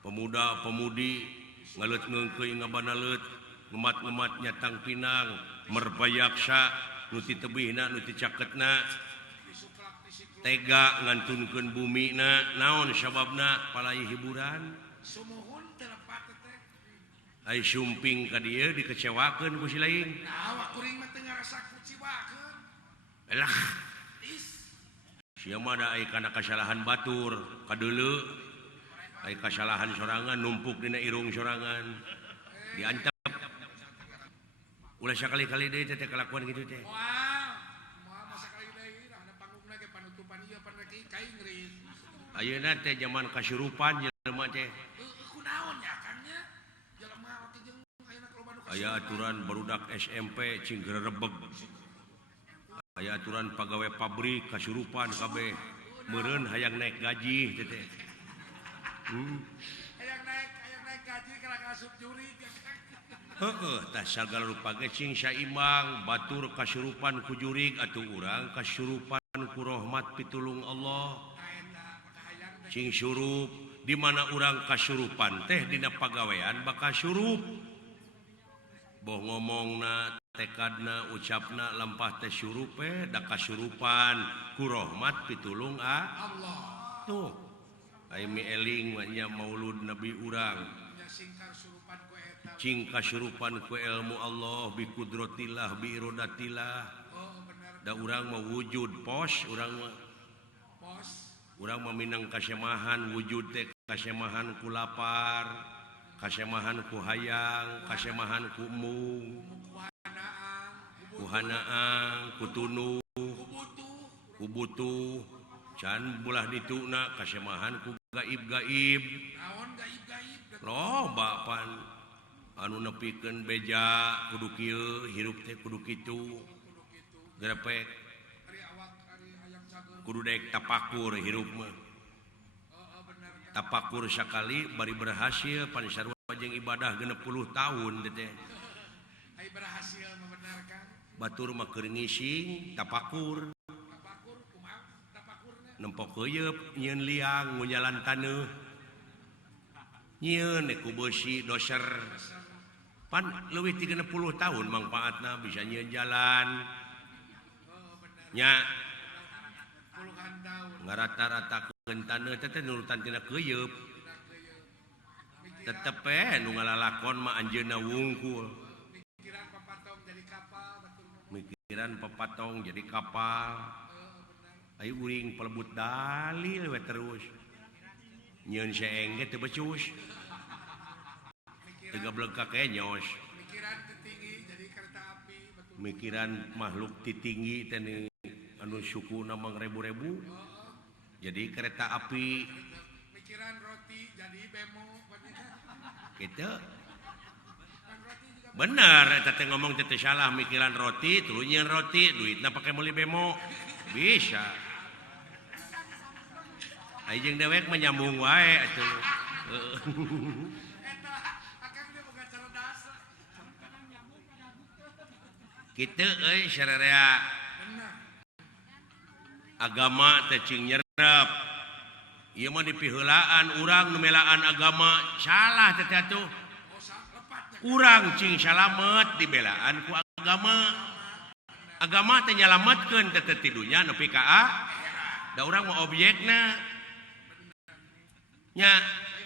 pemuda-pemudi ngalet ngengkeuy ngabanalet ngemat-ngemat nyatang pinang merbayaksa nuti tebihna nuti caketna tega ngantunkeun bumina naon sababna palai hiburan sumuhun telepat teh ai sumping ka dieu dikecewakeun ku si lain awak kuring mah teu ngarasa kuciwakeun elah is sia mah da ai kana kasalahan batur kadeuleu ai kasalahan sorangan numpuk dina irung sorangan diancam ulah sakali-kali deui teh kelakuan kitu teh moal masa kali deui ada panggungna ge panutupan ieu pan rek ka Inggris ayeuna teh zaman kasurupan jelema teh kunaon ya kangnya jelema waktu jeung ayeuna loba nu aya aturan barudak SMP cing gerebeg aya aturan pagawe pabrik kasurupan kabeh meureun hayang naik gaji teh teh hayang naik gaji kana kasup juri heeh tah sagala rupa ge cing saimbang batur kasurupan ku jurig atuh urang kasurupan ku rahmat pitulung Allah cing surup di mana urang kasurupan teh dina pagawean bakal surup boh ngomongna tekadna ucapna lampah teh surup da kasurupan ku rahmat pitulung Allah tuh ai mi eling nya maulud nabi urang nya singkar surupan ku eta cing kasurupan ku ilmu Allah bi kudratillah bi iradatillah oh bener da urang mah wujud pos urang mah bos urang mah minang kasemahan wujud teh kasemahan ku lapar kasemahan ku hayang kasemahan ku mung ku hanaang ku tunu ku butuh can bulah dituna kasemahan ku gaib-gaib naon gaib-gaib loba pan anu nepikeun beja kudu kieu hirup teh kudu kitu grepek ari awak ari hayang cageul kudu daek tapakur hirup mah bener tapakur sakali bari berhasil pan sarua jeung ibadah 60 tahun teh ai berhasil membenarkan batur mah keur ngising tapakur tapakur kumaha tapakurna nempok heuyeub nyieun liang ngunyalan taneuh nyieun ku beusi doser pan leuwih 30 tahun mangpaatna bisa nyieun jalan nya puluhan tahun ngarata-ratakeun taneuh teh nurutan tina heuyeub mikir tetep nu ngalalakon mah anjeunna wungkul pikiran papatong jadi kapal batur mikiran pepatong jadi kapal ayo uring pelebut dalil we terus nyieun seeng ge teu becus teu gablek ka kenyos mikiran tertinggi jadi kereta api batur mikiran makhluk titinggi teh anu sukuna mangrebu-rebu jadi kereta api mikiran roti jadi bemo kitu kan roti juga bener eta teh ngomong teh salah mikiran roti tuluy nyieun roti duitna pake meuli bemo bisa ai jeung dewek menyambung wae atuh eta akang dia boga cerdas kitu euy sarerea bener agama teh cing nyerep ieu mah dipiheulaan urang nu melaan agama salah teh atuh lepatnya urang cing salamet dibelaan ku agama teh nyalametkeun teh ti dunya nepi ka da urang mah objekna nya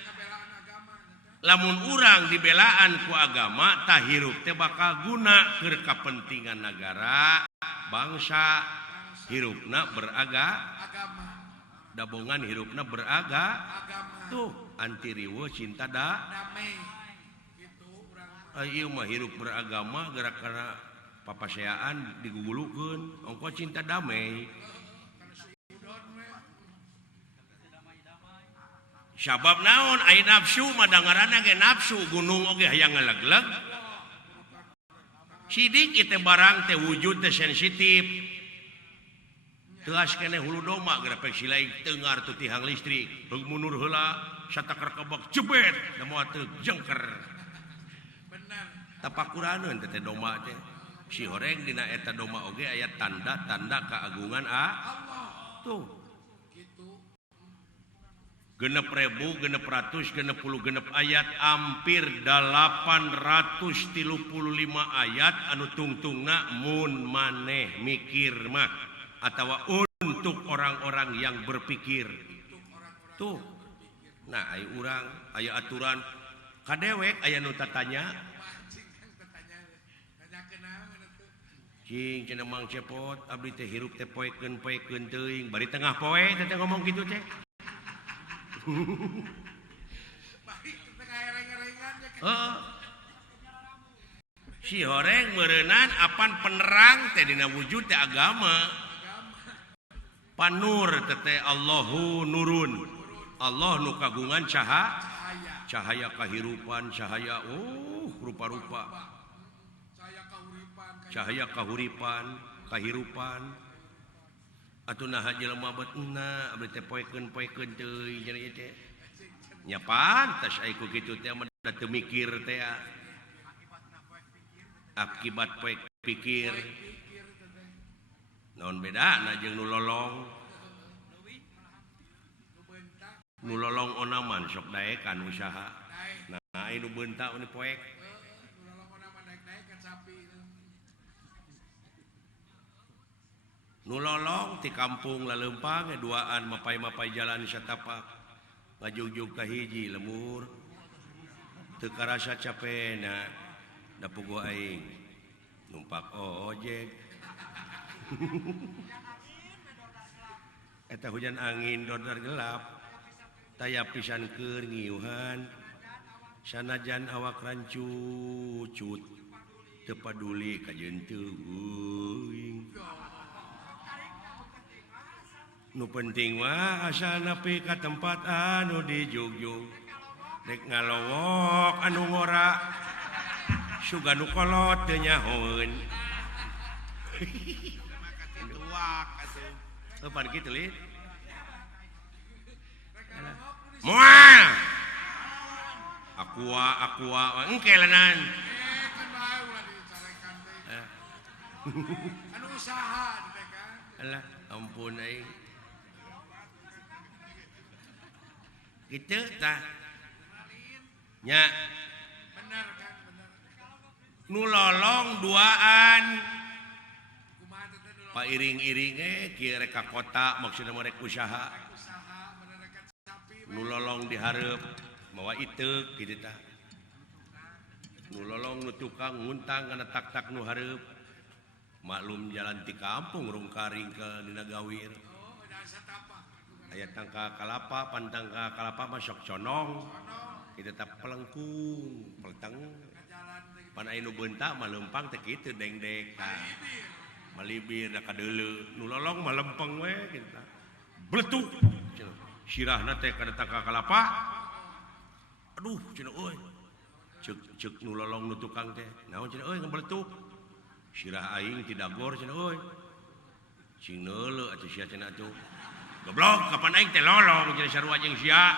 ngabelaan agama lamun urang dibelaan ku agama tah hirup teh bakal guna keur kapentingan nagara bangsa hirupna agama dabongan hirupna agama tuh anti riweuh cinta da damai gitu urang ieu mah hirup beragama gara-gara papaseaan digugulukeun ongko cinta damai udon we sabab naon ai nafsu mah dangaranna ge nafsu gunung oge hayang ngalegleg sidik ieu teh barang teh wujud teh sensitif teas keneh hulu doma grepek silaing teungar tu tihang listrik mundur heula satakar kebak jebet da moal teu jengker bener tapakuraneun teh doma teh si horeng dina eta doma oge aya tanda-tanda keagungan Allah tuh gitu genep ribu genep ratus genep puluh genep ayat hampir 835 ayat anu tungtungna mun maneh mikir mah atawa untuk orang-orang yang berpikir tuh. Nah aya urang aya aturan kadewek aya nu tatanya cing cenah Mang Cepot abdi teh hirup teh poekeun teuing bari tengah poe teh ngomong kitu teh. Si horeng meureunnan apan penerang teh dina wujud teh agama. Panur teh Allahu nurun. Allah nu kagungan cahaya kahirupan, cahaya rupa-rupa. Cahaya kahuripan, kahirupan. Atuh naha jelema betna abdi teh poekeun teuing cenah ieu teh. Nya pantes aya ku kitu teh mah teu mikir teh. Akibat poek pikir. Naon bedana jeung nu lolong? Nu lolong onaman sok daekan usaha. Nah, anu beuntak nu poek. Nu lolong ti kampung laleumpang duaan mapai-mapai jalan satapak ngajugjug ka hiji lemur teu karasa capena da puguh aing numpak ojek eta hujan angin dodar gelap taya pisan keur ngiuhan sanajan awak rancucut teu paduli ka jeunteung. Nu penting mah asal nepi ka tempat anu dijugjug dek ngalowok anu ngora suga nu kolot teu nyahoeun. Pan kitu lih. Moal. Aqua engke lenan. Anu usaha teh kan. Alah ampun aing. Gitu tah nya Bener kan bener. nu lolong duaan pairing-iring kieu rek ka kota maksudna mah rek usaha Bener kan sapi. nu lolong dihareup mawa iteuk kitu tah nu lolong nu tukang nguntang kana tak-tak nu hareup maklum jalan ti kampung rungkaring ke dina gawir aya tangka kalapa pantangka kalapa mah sok conong kita tak pelengkung pelteng pan aya nu beuntak mah leumpang teh kitu dengdek tah malibir da kadeuleu nu lolong mah lempeng we kitu tah bletuk sirahna teh kana tangka kalapa aduh cenah euy ceuk nu lolong nu tukang teh naon cenah euy ngabeletuk sirah aing ti dagor cenah euy cing neuleuh atuh sia cenah atuh goblok kapan aing teh lolong jadi sarua jeung sia